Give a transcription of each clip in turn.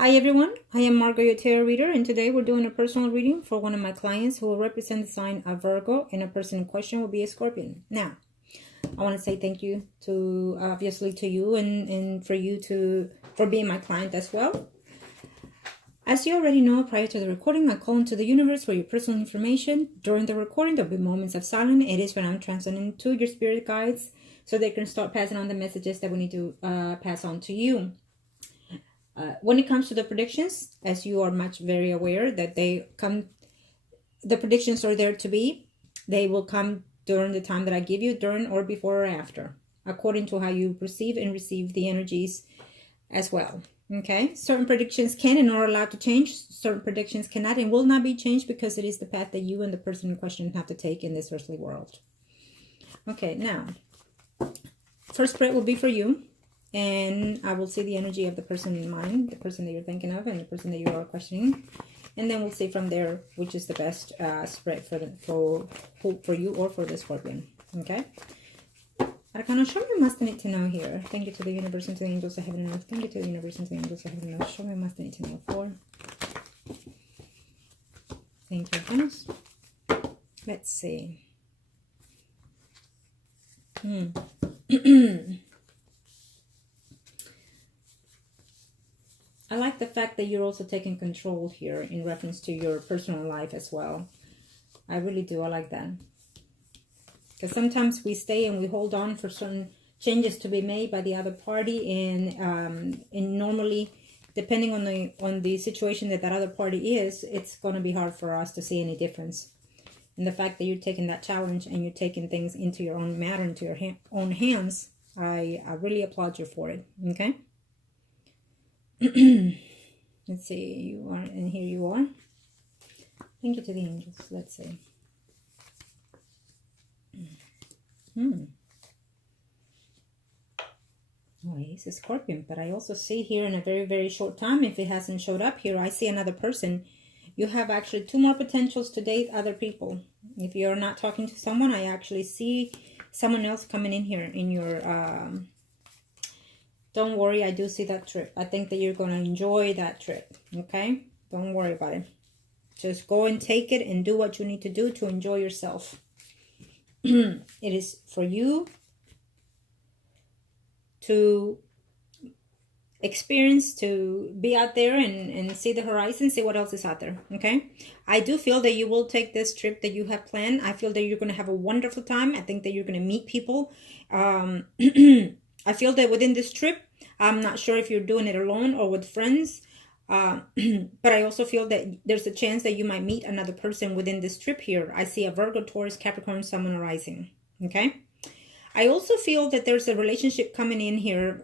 Hi everyone, I am Margourtarotreader, and today we're doing a personal reading for one of my clients who will represent the sign of Virgo, and a person in question will be a Scorpion. Now, I want to say thank you to, obviously, to you and for being my client as well. As you already know, prior to the recording, I call into the universe for your personal information. During the recording, there'll be moments of silence. It is when I'm transitioning to your spirit guides so they can start passing on the messages that we need to pass on to you. When it comes to the predictions, as you are very aware that the predictions are there to be. They will come during the time that I give you, during or before or after, according to how you perceive and receive the energies as well. Okay, certain predictions can and are allowed to change. Certain predictions cannot and will not be changed because it is the path that you and the person in question have to take in this earthly world. Okay, now, first spread will be for you. And I will see the energy of the person in mind, the person that you're thinking of, and the person that you are questioning. And then we'll see from there which is the best spread for you or for the Scorpion. Okay? Arcana, show me what must need to know here. Thank you to the universe and to the angels of heaven and earth. Thank you to the universe and to the angels of heaven and earth. Show me what must need to know for. Thank you, Venus. Let's see. I like the fact that you're also taking control here in reference to your personal life as well. I really do. I like that. Because sometimes we stay and we hold on for certain changes to be made by the other party. And normally, depending on the situation that other party is, it's going to be hard for us to see any difference. And the fact that you're taking that challenge and you're taking things into your own matter, into your own hands, I really applaud you for it. Okay? Let's see, you are, and here you are. Thank you to the angels. Let's see. Oh, he's a Scorpion, but I also see here in a very, very short time, if it hasn't showed up here, I see another person. You have actually 2 more potentials to date other people. If you're not talking to someone, I actually see someone else coming in here in your... Don't worry, I do see that trip. I think that you're going to enjoy that trip, okay? Don't worry about it. Just go and take it and do what you need to do to enjoy yourself. It is for you to experience, to be out there and see the horizon, see what else is out there, okay? I do feel that you will take this trip that you have planned. I feel that you're going to have a wonderful time. I think that you're going to meet people. I feel that within this trip, I'm not sure if you're doing it alone or with friends, but I also feel that there's a chance that you might meet another person within this trip here. I see a Virgo, Taurus, Capricorn, Sun, Moon, Rising, okay? I also feel that there's a relationship coming in here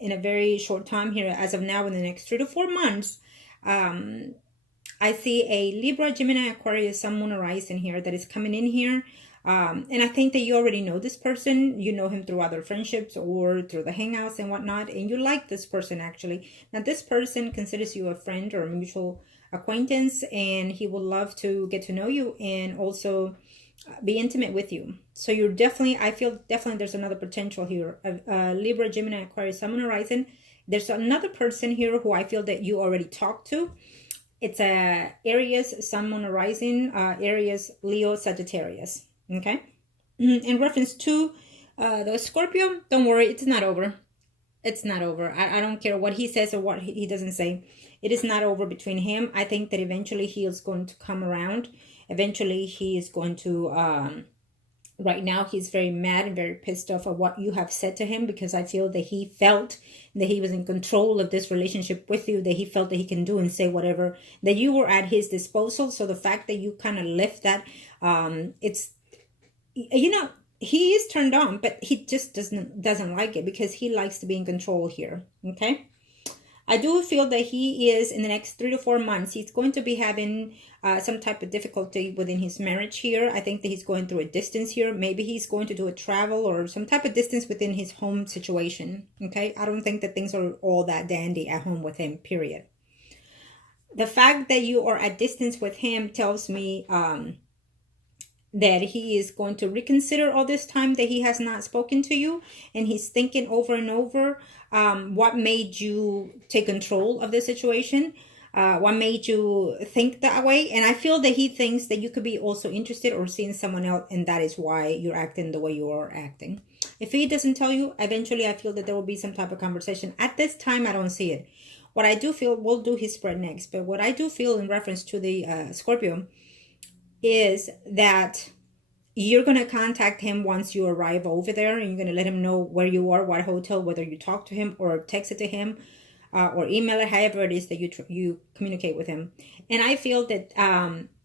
in a very short time here, as of now, in the next 3 to 4 months. I see a Libra, Gemini, Aquarius, Sun, Moon, Rising here that is coming in here. And I think that you already know this person. You know him through other friendships or through the hangouts and whatnot. And you like this person, actually. Now, this person considers you a friend or a mutual acquaintance. And he would love to get to know you and also be intimate with you. So you're definitely, I feel definitely there's another potential here. Libra, Gemini, Aquarius, Sun, Moon, Rising. There's another person here who I feel that you already talked to. It's Aries, Sun, Moon, Rising, Aries, Leo, Sagittarius. Okay, in reference to the Scorpio, don't worry, it's not over. It's not over. I don't care what he says or what he doesn't say. It is not over between him. I think that eventually he is going to come around. Eventually he is going to, right now he's very mad and very pissed off at what you have said to him, because I feel that he felt that he was in control of this relationship with you, that he felt that he can do and say whatever, that you were at his disposal. So the fact that you kind of left that, it's, you know, he is turned on, but he just doesn't like it because he likes to be in control here. Okay, I do feel that he is, in the next 3 to 4 months, he's going to be having some type of difficulty within his marriage here. I think that he's going through a distance here. Maybe he's going to do a travel or some type of distance within his home situation. Okay, I don't think that things are all that dandy at home with him, period. The fact that you are at distance with him tells me that he is going to reconsider all this time that he has not spoken to you, and he's thinking over and over what made you take control of the situation, what made you think that way. And I feel that he thinks that you could be also interested or seeing someone else, and that is why you're acting the way you are acting. If he doesn't tell you, eventually I feel that there will be some type of conversation. At this time, I don't see it. What I do feel, we'll do his spread next, but what I do feel in reference to the Scorpio is that you're going to contact him once you arrive over there, and you're going to let him know where you are, what hotel, whether you talk to him or text it to him, or email it, however it is that you communicate with him. And I feel that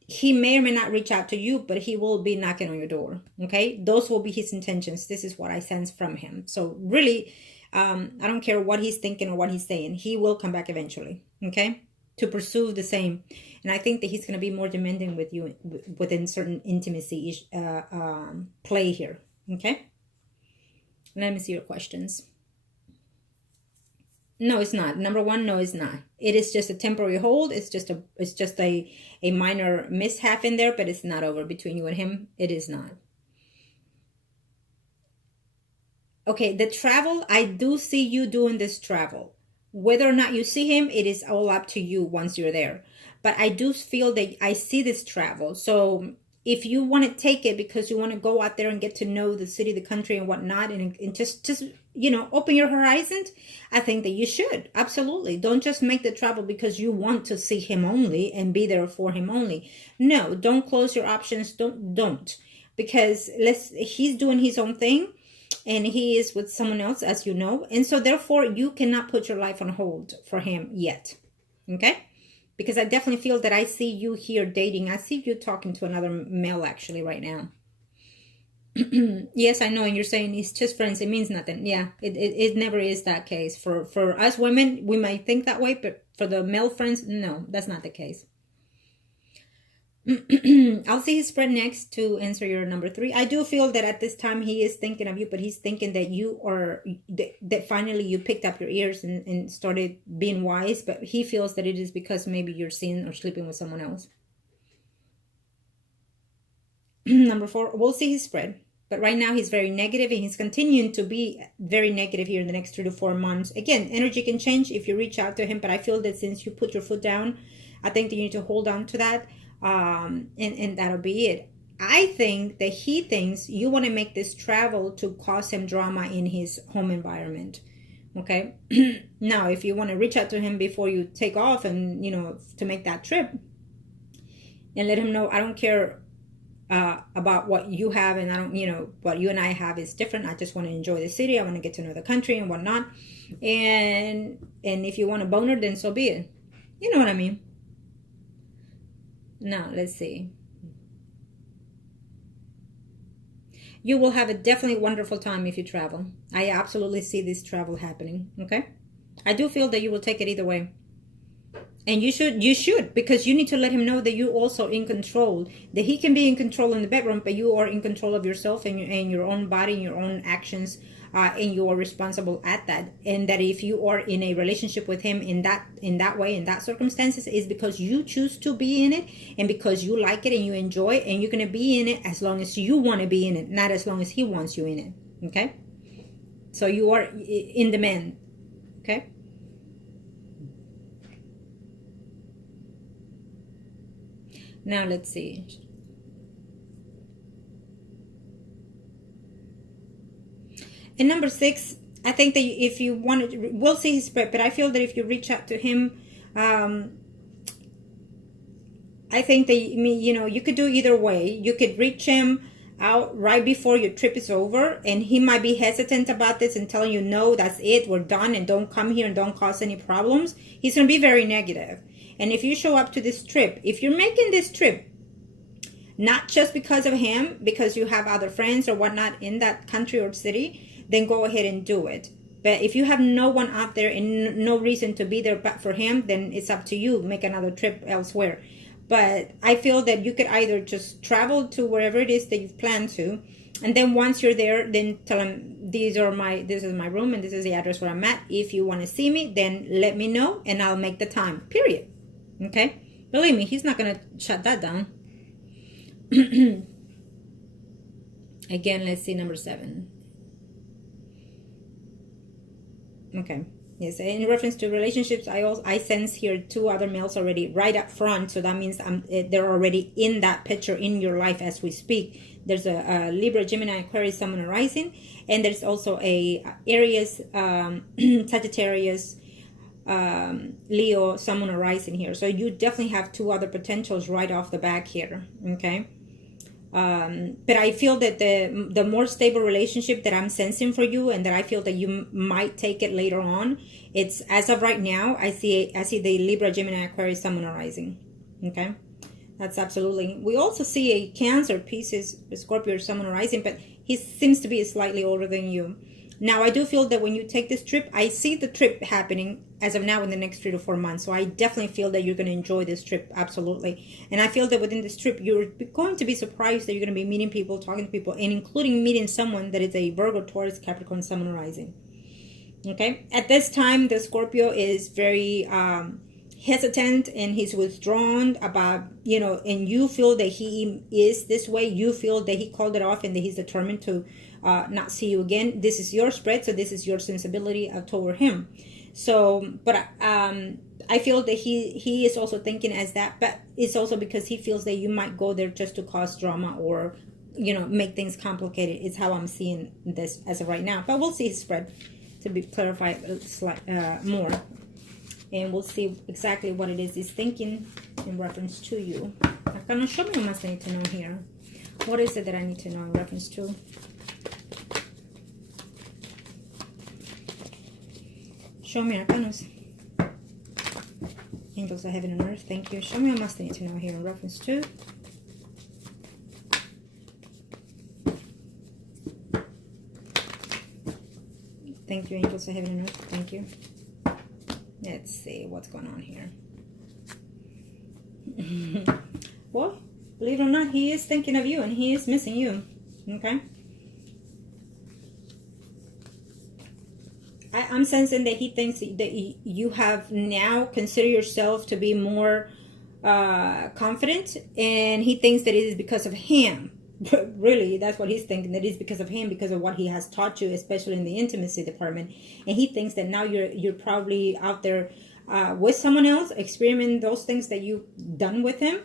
he may or may not reach out to you, but he will be knocking on your door. Okay, those will be his intentions. This is what I sense from him. So really, I don't care what he's thinking or what he's saying, he will come back eventually. Okay, to pursue the same. And I think that he's going to be more demanding with you within certain intimacy play here. Okay, let me see your questions. No, it's not. Number one, no, it's not. It is just a temporary hold. It's just a minor mishap in there, but it's not over between you and him. It is not. Okay, the travel, I do see you doing this travel. Whether or not you see him, it is all up to you once you're there. But I do feel that I see this travel. So if you want to take it because you want to go out there and get to know the city, the country, and whatnot, and just open your horizons, I think that you should. Absolutely. Don't just make the travel because you want to see him only and be there for him only. No, don't close your options. Don't. Because he's doing his own thing, and he is with someone else, as you know. And so therefore, you cannot put your life on hold for him yet. Okay? Because I definitely feel that I see you here dating. I see you talking to another male actually right now. Yes, I know. And you're saying it's just friends. It means nothing. Yeah, it never is that case. For us women, we might think that way. But for the male friends, no, that's not the case. I'll see his spread next to answer your number 3. I do feel that at this time he is thinking of you, but he's thinking that you are, that finally you picked up your ears and started being wise, but he feels that it is because maybe you're seeing or sleeping with someone else. Number 4, we'll see his spread, but right now he's very negative, and he's continuing to be very negative here in the next 3 to 4 months. Again, energy can change if you reach out to him, but I feel that since you put your foot down, I think that you need to hold on to that. And that'll be it. I think that he thinks you want to make this travel to cause him drama in his home environment. Okay. Now, if you want to reach out to him before you take off and, to make that trip, and let him know, I don't care about what you have, and I don't, what you and I have is different. I just want to enjoy the city. I want to get to know the country and whatnot. And if you want a boner, then so be it. You know what I mean? Now, let's see. You will have a definitely wonderful time if you travel. I absolutely see this travel happening, okay? I do feel that you will take it either way. And you should, because you need to let him know that you're also in control. That he can be in control in the bedroom, but you are in control of yourself and your own body and your own actions. And you are responsible at that, and that if you are in a relationship with him in that way, in that circumstances, is because you choose to be in it, and because you like it and you enjoy it, and you're going to be in it as long as you want to be in it, not as long as he wants you in it. Okay, so you are in demand. Okay, now let's see. And number 6, I think that if you want to, we'll see his spread, but I feel that if you reach out to him, I think that, you could do either way. You could reach him out right before your trip is over, and he might be hesitant about this and telling you, no, that's it, we're done, and don't come here and don't cause any problems. He's going to be very negative. And if you show up to this trip, if you're making this trip, not just because of him, because you have other friends or whatnot in that country or city, then go ahead and do it. But if you have no one out there and no reason to be there but for him, then it's up to you. Make another trip elsewhere. But I feel that you could either just travel to wherever it is that you've planned to, and then once you're there, then tell him, this is my room and this is the address where I'm at. If you want to see me, then let me know and I'll make the time. Period. Okay? Believe me, he's not going to shut that down. Again, let's see number 7. Okay. Yes, in reference to relationships, I sense here 2 other males already right up front. So that means they're already in that picture in your life as we speak. There's a Libra, Gemini, Aquarius, Sun, Moon, Rising, and there's also a Aries, Sagittarius, Leo, Sun, Moon, Rising here. So you definitely have 2 other potentials right off the back here. Okay. But I feel that the more stable relationship that I'm sensing for you, and that I feel that you might take it later on, it's as of right now, I see the Libra, Gemini, Aquarius, Sun, Moon, Rising. Okay, that's absolutely. We also see a Cancer, Pisces, Scorpio, Sun, Moon, Rising, but he seems to be slightly older than you. Now, I do feel that when you take this trip, I see the trip happening as of now in the next 3 to 4 months. So I definitely feel that you're going to enjoy this trip, absolutely. And I feel that within this trip, you're going to be surprised that you're going to be meeting people, talking to people, and including meeting someone that is a Virgo, Taurus, Capricorn, Sun, Moon, Rising. Okay? At this time, the Scorpio is very hesitant, and he's withdrawn about, and you feel that he is this way. You feel that he called it off and that he's determined to not see you again. This is your spread, so this is your sensibility toward him. So, but I feel that he is also thinking as that, but it's also because he feels that you might go there just to cause drama or, make things complicated. It's how I'm seeing this as of right now. But we'll see his spread to be clarified more, and we'll see exactly what it is he's thinking in reference to you. Arcano, show me what else I need to know here. What is it that I need to know in reference to? Show me Arcanos. Angels of heaven and earth, thank you. Show me what must I need to know here in reference to. Thank you, angels of heaven and earth, thank you. Let's see what's going on here. Well, believe it or not, he is thinking of you and he is missing you. Okay? I'm sensing that he thinks that you have now considered yourself to be more confident, and he thinks that it is because of him. Really, that's what he's thinking, that it's because of him, because of what he has taught you, especially in the intimacy department. And he thinks that now you're probably out there with someone else, experimenting those things that you've done with him.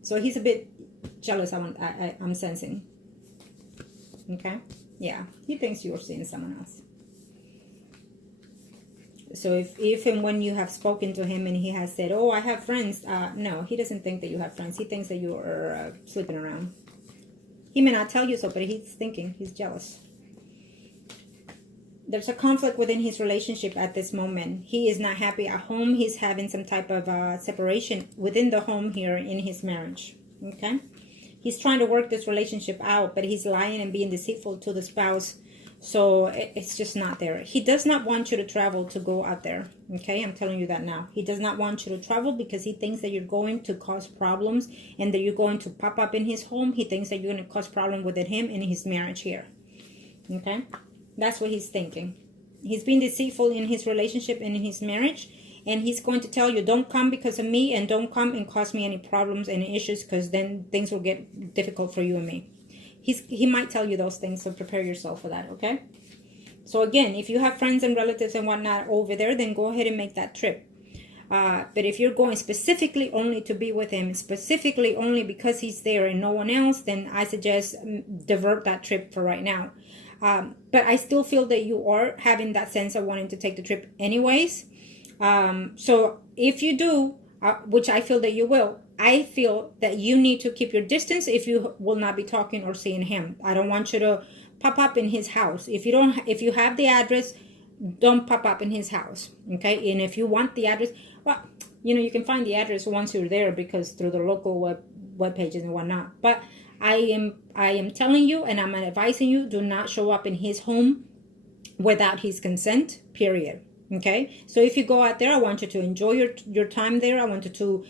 So he's a bit jealous, I'm sensing. Okay? Yeah, he thinks you're seeing someone else. So if and when you have spoken to him and he has said, oh, I have friends, no, he doesn't think that you have friends. He thinks that you are sleeping around. He may not tell you so, but he's thinking, he's jealous. There's a conflict within his relationship at this moment. He is not happy at home. He's having some type of separation within the home here in his marriage. Okay? He's trying to work this relationship out, but he's lying and being deceitful to the spouse. So it's just not there. He does not want you to travel to go out there. Okay, I'm telling you that now. He does not want you to travel because he thinks that you're going to cause problems and that you're going to pop up in his home. He thinks that you're going to cause problem within him and his marriage here. Okay, that's what he's thinking. He's being deceitful in his relationship and in his marriage. And he's going to tell you, don't come because of me, and don't come and cause me any problems, any issues, because then things will get difficult for you and me. He might tell you those things, so prepare yourself for that, okay? So again, if you have friends and relatives and whatnot over there, then go ahead and make that trip. But if you're going specifically only to be with him, specifically only because he's there and no one else, then I suggest divert that trip for right now. But I still feel that you are having that sense of wanting to take the trip anyways. So if you do, which I feel that you will, I feel that you need to keep your distance if you will not be talking or seeing him. I don't want you to pop up in his house. If you have the address, don't pop up in his house. Okay? And if you want the address, well, you can find the address once you're there, because through the local web pages and whatnot. But I am telling you, and I'm advising you, do not show up in his home without his consent, period. Okay, so if you go out there, I want you to enjoy your time there. I want you to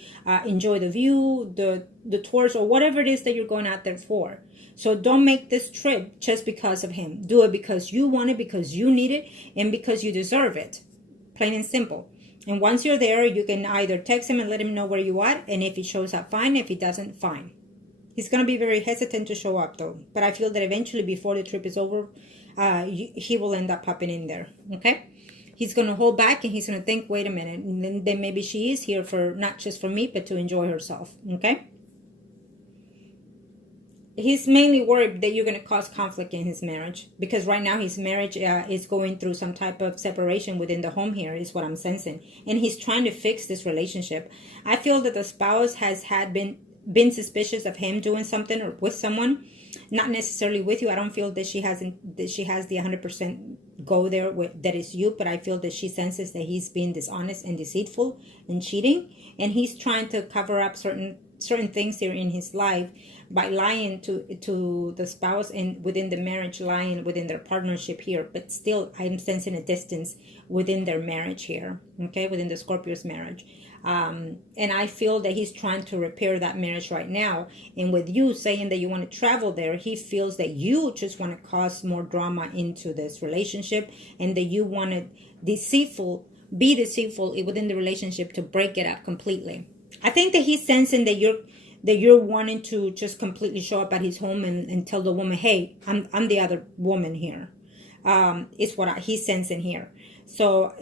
enjoy the view, the tours, or whatever it is that you're going out there for. So don't make this trip just because of him. Do it because you want it, because you need it, and because you deserve it. Plain and simple. And once you're there, you can either text him and let him know where you are, and if he shows up, fine. If he doesn't, fine. He's going to be very hesitant to show up though. But I feel that eventually before the trip is over, he will end up popping in there. Okay? He's going to hold back and he's going to think, wait a minute. And then maybe she is here for not just for me, but to enjoy herself. Okay? He's mainly worried that you're going to cause conflict in his marriage. Because right now his marriage is going through some type of separation within the home here, is what I'm sensing. And he's trying to fix this relationship. I feel that the spouse has been suspicious of him doing something or with someone, not necessarily with you. I don't feel that she has the 100% go there with that is you, but I feel that she senses that he's being dishonest and deceitful and cheating, and he's trying to cover up certain things here in his life by lying to the spouse and within the marriage, lying within their partnership here. But still, I'm sensing a distance within their marriage here, okay, within the Scorpio's marriage. And I feel that he's trying to repair that marriage right now. And with you saying that you want to travel there, he feels that you just want to cause more drama into this relationship, and that you want to be deceitful within the relationship to break it up completely. I think that he's sensing that you're wanting to just completely show up at his home and tell the woman, hey, I'm the other woman here. Is what he's sensing here. So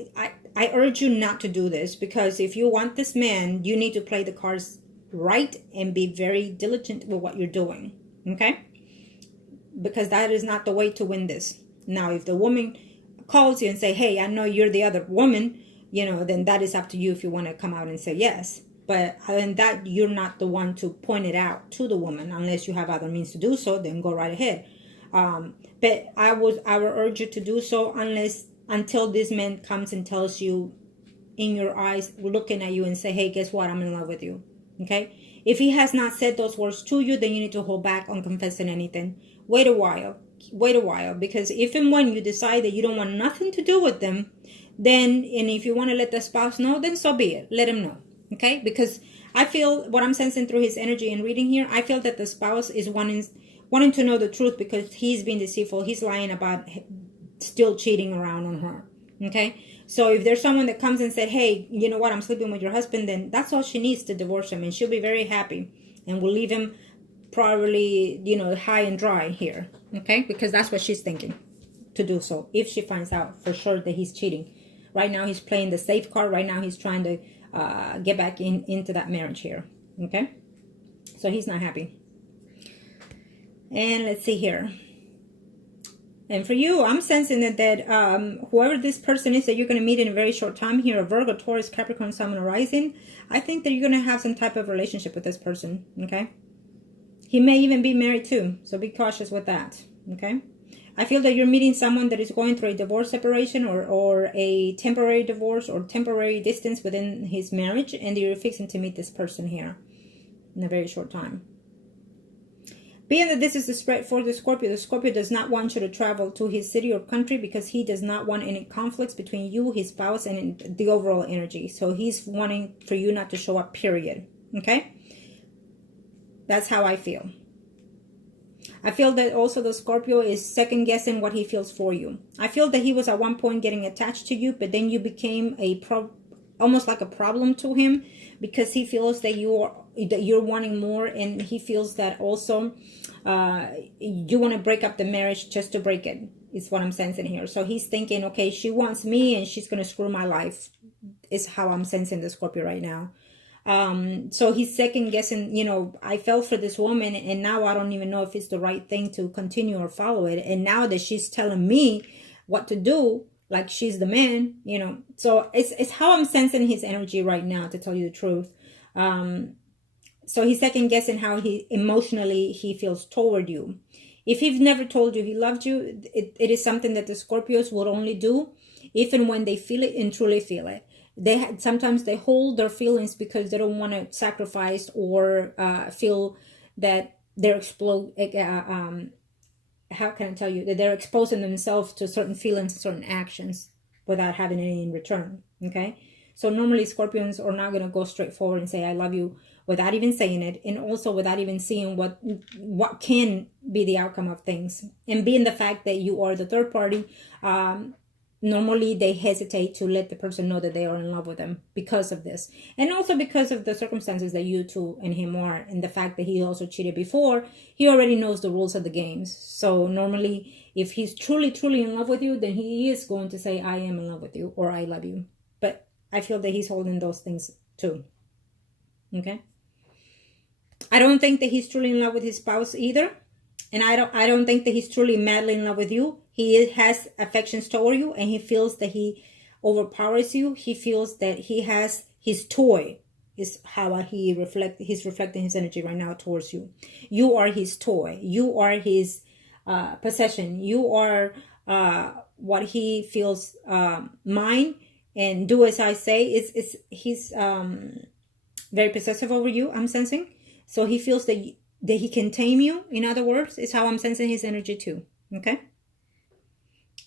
I urge you not to do this, because if you want this man, you need to play the cards right and be very diligent with what you're doing. Okay? Because that is not the way to win this. Now, if the woman calls you and say, hey, I know you're the other woman, then that is up to you if you want to come out and say yes. But other than that, you're not the one to point it out to the woman. Unless you have other means to do so, then go right ahead. But I would urge you to do so until this man comes and tells you in your eyes, looking at you and say, hey, guess what? I'm in love with you. Okay? If he has not said those words to you, then you need to hold back on confessing anything. Wait a while, because if and when you decide that you don't want nothing to do with them, then, and if you want to let the spouse know, then so be it. Let him know. Okay? Because I feel what I'm sensing through his energy and reading here, I feel that the spouse is wanting to know the truth, because he's being deceitful. He's lying about still cheating around on her. Okay? So if there's someone that comes and said, hey, you know what, I'm sleeping with your husband, then that's all she needs to divorce him, and she'll be very happy, and will leave him probably, high and dry here. Okay? Because that's what she's thinking to do so, if she finds out for sure that he's cheating. Right now he's playing the safe card. Right now he's trying to get back into that marriage here. Okay? So he's not happy. And let's see here. And for you, I'm sensing that whoever this person is that you're going to meet in a very short time here, a Virgo, Taurus, Capricorn, Sun, and Rising, I think that you're going to have some type of relationship with this person. Okay? He may even be married too, so be cautious with that. Okay? I feel that you're meeting someone that is going through a divorce separation or a temporary divorce or temporary distance within his marriage, and you're fixing to meet this person here in a very short time. Being that this is the spread for the Scorpio does not want you to travel to his city or country, because he does not want any conflicts between you, his spouse, and the overall energy. So he's wanting for you not to show up, period. Okay? That's how I feel. I feel that also the Scorpio is second guessing what he feels for you. I feel that he was at one point getting attached to you, but then you became almost like a problem to him, because he feels that you're wanting more, and he feels that also you want to break up the marriage just to break it, is what I'm sensing here. So he's thinking, okay, she wants me and she's going to screw my life, is how I'm sensing the Scorpio right now. So he's second guessing, I fell for this woman, and now I don't even know if it's the right thing to continue or follow it. And now that she's telling me what to do, like she's the man, so it's how I'm sensing his energy right now, to tell you the truth. So he's second guessing how he emotionally feels toward you. If he's never told you he loved you, it is something that the Scorpios would only do if and when they feel it and truly feel it. Sometimes they hold their feelings because they don't want to sacrifice or feel that they're how can I tell you, that they're exposing themselves to certain feelings and certain actions without having any in return. Okay? So normally Scorpions are not going to go straight forward and say, I love you, without even saying it, and also without even seeing what can be the outcome of things. And being the fact that you are the third party, normally they hesitate to let the person know that they are in love with them because of this. And also because of the circumstances that you two and him are, and the fact that he also cheated before. He already knows the rules of the games. So normally, if he's truly, truly in love with you, then he is going to say, I am in love with you, or I love you. But I feel that he's holding those things too. Okay? I don't think that he's truly in love with his spouse either. And I don't think that he's truly madly in love with you. He has affections toward you, and he feels that he overpowers you. He feels that he has his toy, is how he's reflecting his energy right now towards you. You are his toy. You are his possession. You are what he feels mine, and do as I say. He's very possessive over you, I'm sensing. So he feels that he can tame you, in other words, is how I'm sensing his energy too. Okay?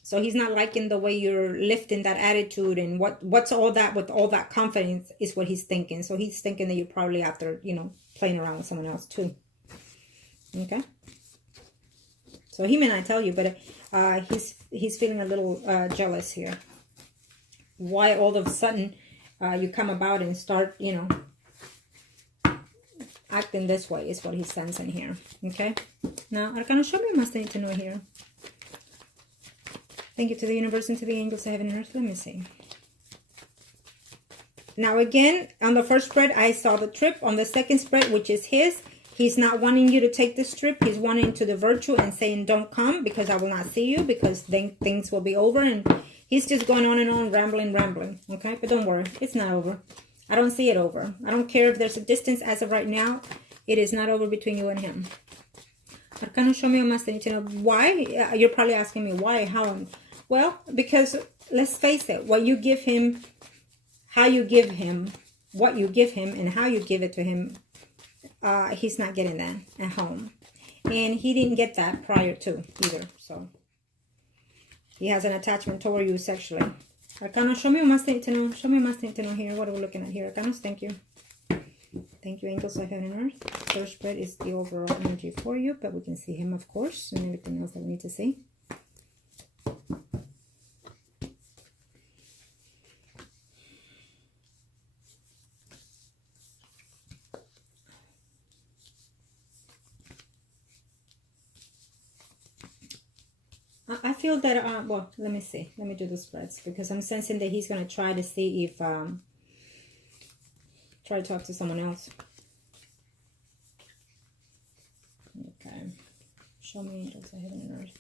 So he's not liking the way you're lifting that attitude, and what's all that with all that confidence is what he's thinking. So he's thinking that you're probably after, playing around with someone else too. Okay? So he may not tell you, but he's feeling a little jealous here. Why all of a sudden you come about and start, acting this way is what he's sensing here. Okay? Now, Arcana, show me what I need to know here. Thank you to the universe and to the angels of heaven and earth. Let me see. Now, again, on the first spread, I saw the trip. On the second spread, which is his, he's not wanting you to take this trip. He's wanting to divert you and saying, don't come because I will not see you, because then things will be over. And he's just going on and on, rambling. Okay? But don't worry. It's not over. I don't see it over. I don't care if there's a distance as of right now. It is not over between you and him. Arcana, show me what I need to know. Why? You're probably asking me why, how. Well, because let's face it, what you give him, how you give him, what you give him, and how you give it to him, he's not getting that at home. And he didn't get that prior to either. So he has an attachment toward you sexually. Arcana, show me what I need to know. Show me what I need to know here. What are we looking at here? Arcanas, thank you. Thank you, angels of heaven and earth. First spread is the overall energy for you, but we can see him, of course, and everything else that we need to see. I feel that, well, let me see. Let me do the spreads, because I'm sensing that he's going to try to see if, try to talk to someone else. Okay. Show me angels of heaven and earth.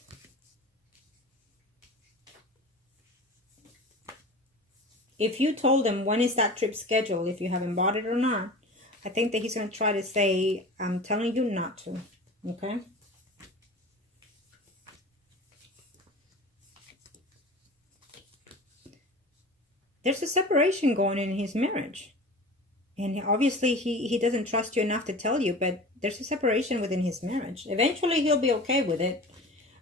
If you told him when is that trip scheduled, if you haven't bought it or not, I think that he's going to try to say, I'm telling you not to. Okay? There's a separation going in his marriage. And obviously he doesn't trust you enough to tell you, but there's a separation within his marriage. Eventually he'll be okay with it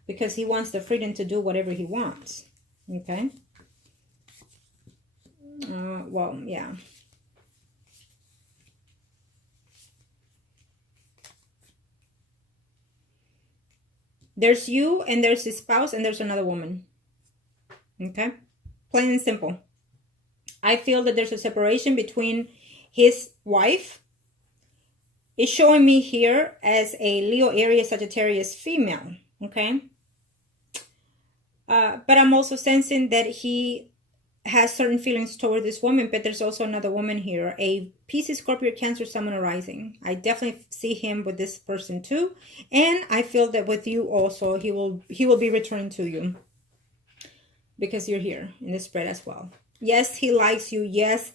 because he wants the freedom to do whatever he wants. Okay? Well, yeah. There's you, and there's his spouse, and there's another woman. Okay? Plain and simple. I feel that there's a separation between his wife. It's showing me here as a Leo, Aries, Sagittarius female. Okay? But I'm also sensing that he has certain feelings toward this woman, but there's also another woman here. A Pisces, Scorpio, Cancer, Sun arising. I definitely see him with this person too. And I feel that with you also, he will be returning to you. Because you're here in this spread as well. Yes, he likes you. Yes,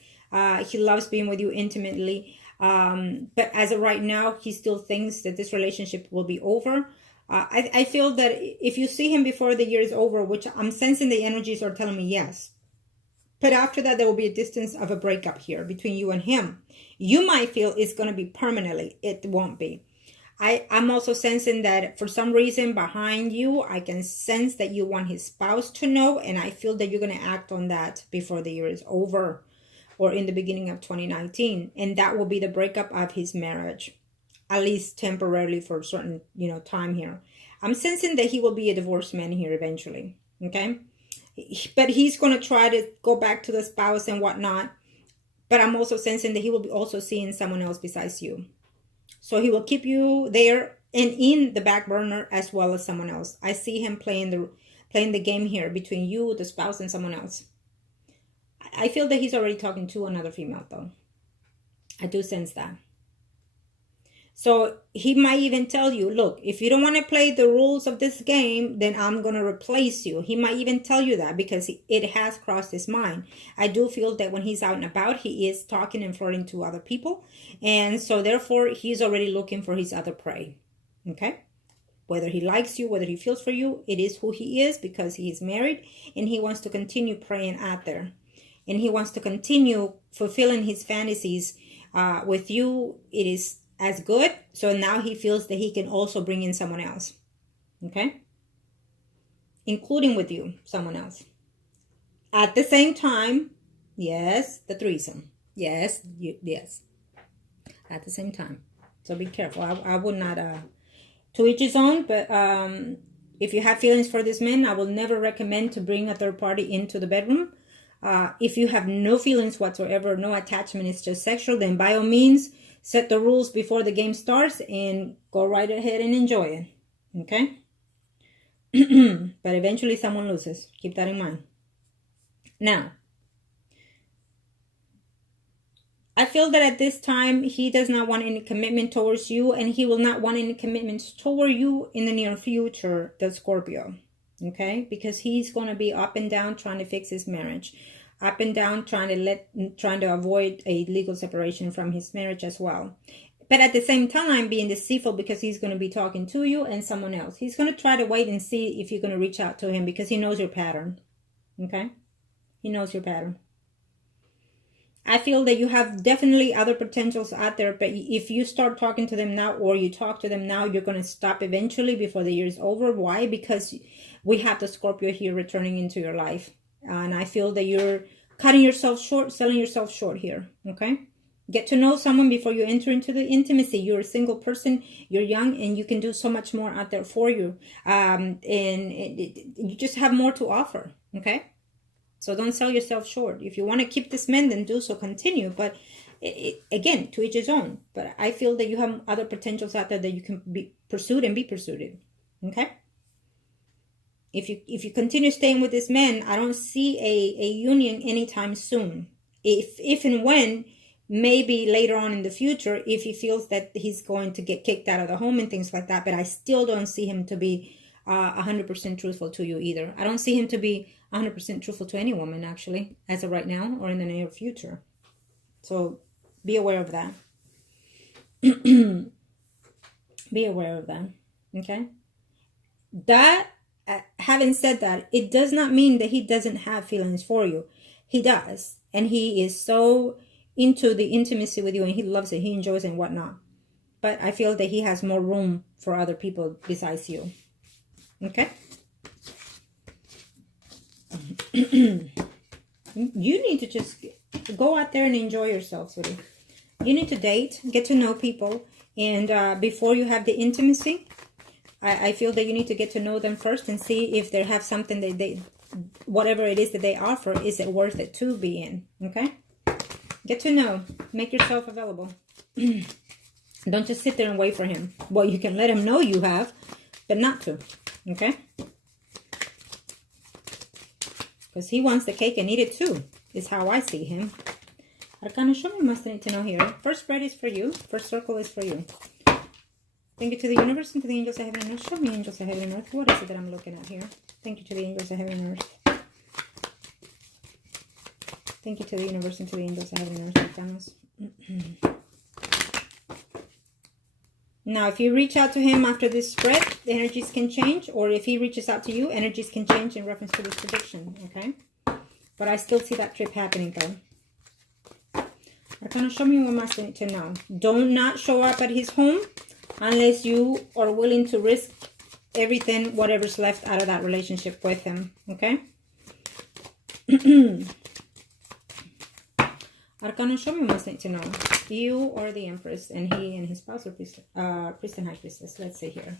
he loves being with you intimately. But as of right now, he still thinks that this relationship will be over. I feel that if you see him before the year is over, which I'm sensing the energies are telling me yes. But after that, there will be a distance of a breakup here between you and him. You might feel it's going to be permanently. It won't be. I'm also sensing that for some reason behind you, I can sense that you want his spouse to know. And I feel that you're going to act on that before the year is over or in the beginning of 2019. And that will be the breakup of his marriage, at least temporarily for a certain, time here. I'm sensing that he will be a divorced man here eventually. Okay. But he's going to try to go back to the spouse and whatnot. But I'm also sensing that he will be also seeing someone else besides you. So he will keep you there and in the back burner as well as someone else. I see him playing the game here between you, the spouse, and someone else. I feel that he's already talking to another female, though. I do sense that. So he might even tell you, look, if you don't want to play the rules of this game, then I'm going to replace you. He might even tell you that because it has crossed his mind. I do feel that when he's out and about, he is talking and flirting to other people. And so therefore, he's already looking for his other prey. Okay? Whether he likes you, whether he feels for you, it is who he is because he is married and he wants to continue preying out there. And he wants to continue fulfilling his fantasies with you. It is as good. So now he feels that he can also bring in someone else. Okay? Including with you, someone else. At the same time, yes, the threesome. Yes, yes. At the same time. So be careful. I would not, to each his own, but if you have feelings for this man, I will never recommend to bring a third party into the bedroom. If you have no feelings whatsoever, no attachment, it's just sexual, then by all means, set the rules before the game starts and go right ahead and enjoy it. Okay? But eventually someone loses. Keep that in mind. Now, I feel that at this time, he does not want any commitment towards you, and he will not want any commitments toward you in the near future, the Scorpio. Okay? Because he's going to be up and down trying to fix his marriage. Up and down trying to avoid a legal separation from his marriage as well. But at the same time being deceitful because he's going to be talking to you and someone else. He's going to try to wait and see if you're going to reach out to him because he knows your pattern. Okay? He knows your pattern. I feel that you have definitely other potentials out there, but if you start talking to them now or you talk to them now, you're going to stop eventually before the year is over. Why? Because we have the Scorpio here returning into your life. And I feel that you're cutting yourself short, selling yourself short here. Okay? Get to know someone before you enter into the intimacy. You're a single person, you're young, and you can do so much more out there for you. And you just have more to offer. Okay? So don't sell yourself short. If you want to keep this man, then do so, continue. But again, to each his own. But I feel that you have other potentials out there that you can be pursued and be pursued. Okay? If you continue staying with this man, I don't see a union anytime soon. If and when, maybe later on in the future, if he feels that he's going to get kicked out of the home and things like that. But I still don't see him to be 100% truthful to you either. I don't see him to be 100% truthful to any woman, actually, as of right now or in the near future. So be aware of that. Be aware of that. Okay? Having said that, it does not mean that he doesn't have feelings for you. He does. And he is so into the intimacy with you and he loves it. He enjoys it and whatnot. But I feel that he has more room for other people besides you. Okay? You need to just go out there and enjoy yourself, sweetie. You need to date, get to know people. And before you have the intimacy, I feel that you need to get to know them first and see if they have something that whatever it is that they offer, is it worth it to be in? Okay? Get to know. Make yourself available. Don't just sit there and wait for him. Well, you can let him know you have, but not to. Okay? Because he wants the cake and eat it too, is how I see him. Arcana, show me must need to know here. First spread is for you. First circle is for you. Thank you to the universe and to the angels of heaven and earth. Show me angels of heaven and earth. What is it that I'm looking at here? Thank you to the angels of heaven and earth. Thank you to the universe and to the angels of heaven and earth. Arcanas. Now, if you reach out to him after this spread, the energies can change. Or if he reaches out to you, energies can change in reference to this prediction. Okay? But I still see that trip happening, though. Arcana, show me what must I need to know. Don't not show up at his home unless you are willing to risk everything, whatever's left out of that relationship with him. Okay? Arcana, show me what must I need to know. You or the Empress, and he and his spouse or priest and High Priestess. Let's see here.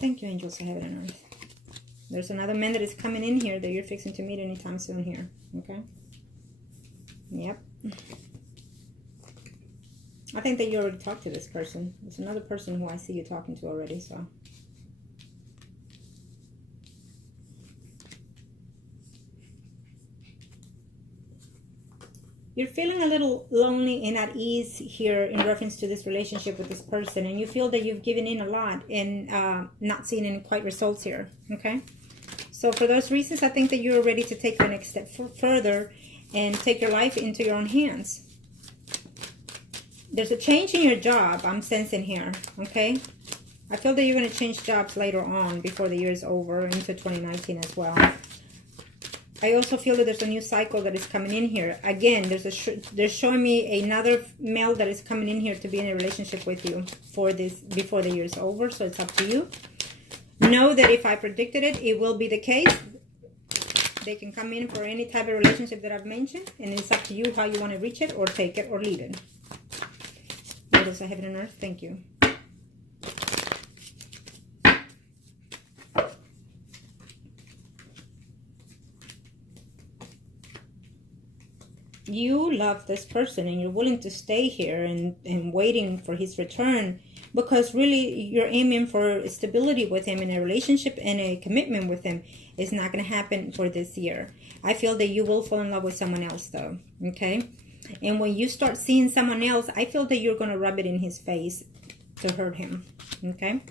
Thank you, angels of heaven and earth. There's another man that is coming in here that you're fixing to meet anytime soon here. Okay? Yep. I think that you already talked to this person. There's another person who I see you talking to already, so. You're feeling a little lonely and at ease here in reference to this relationship with this person, and you feel that you've given in a lot and not seeing any quite results here, okay? So for those reasons, I think that you're ready to take the next step further and take your life into your own hands. There's a change in your job I'm sensing here, okay? I feel that you're going to change jobs later on before the year is over into 2019 as well. I also feel that there's a new cycle that is coming in here. Again, they're showing me another male that is coming in here to be in a relationship with you for this before the year is over. So it's up to you. Know that if I predicted it, it will be the case. They can come in for any type of relationship that I've mentioned, and it's up to you how you want to reach it or take it or leave it. Angels of heaven and earth, thank you. You love this person and you're willing to stay here and waiting for his return, because really you're aiming for stability with him in a relationship, and a commitment with him is not going to happen for this year. I feel that you will fall in love with someone else though, okay? And when you start seeing someone else, I feel that you're going to rub it in his face to hurt him, okay?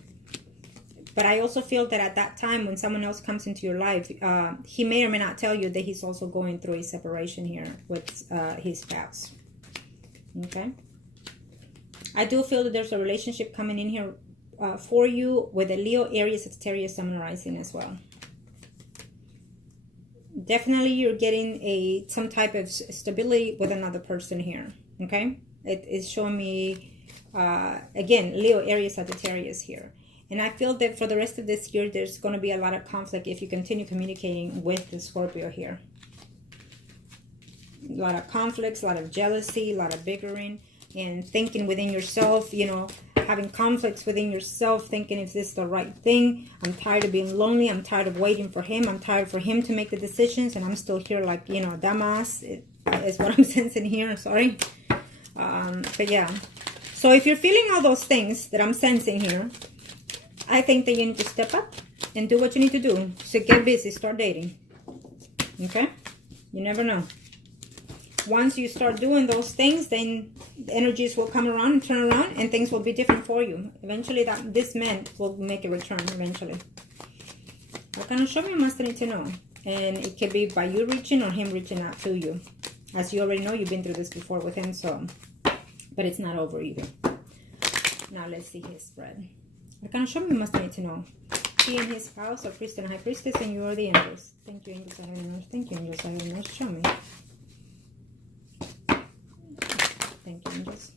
But I also feel that at that time when someone else comes into your life, he may or may not tell you that he's also going through a separation here with his spouse. Okay? I do feel that there's a relationship coming in here for you with a Leo, Aries, Sagittarius, Sun, Rising as well. Definitely you're getting some type of stability with another person here. Okay? It is showing me, again, Leo, Aries, Sagittarius here. And I feel that for the rest of this year, there's going to be a lot of conflict if you continue communicating with the Scorpio here. A lot of conflicts, a lot of jealousy, a lot of bickering, and thinking within yourself, you know, having conflicts within yourself, thinking, is this the right thing? I'm tired of being lonely. I'm tired of waiting for him. I'm tired for him to make the decisions, and I'm still here like, you know, damas is what I'm sensing here. Sorry. But yeah. So if you're feeling all those things that I'm sensing here, I think that you need to step up and do what you need to do. So get busy, start dating. Okay? You never know. Once you start doing those things, then the energies will come around and turn around, and things will be different for you. Eventually, this man will make a return eventually. What kind of show me must need to know? And it could be by you reaching or him reaching out to you. As you already know, you've been through this before with him, so. But it's not over either. Now let's see his spread. What kind of show me must need to know? He and his spouse are priest and high priestess, and you are the angels. Thank you, angels of heaven and earth. Thank you, angels of heaven and earth. Show me. Thank you, angels.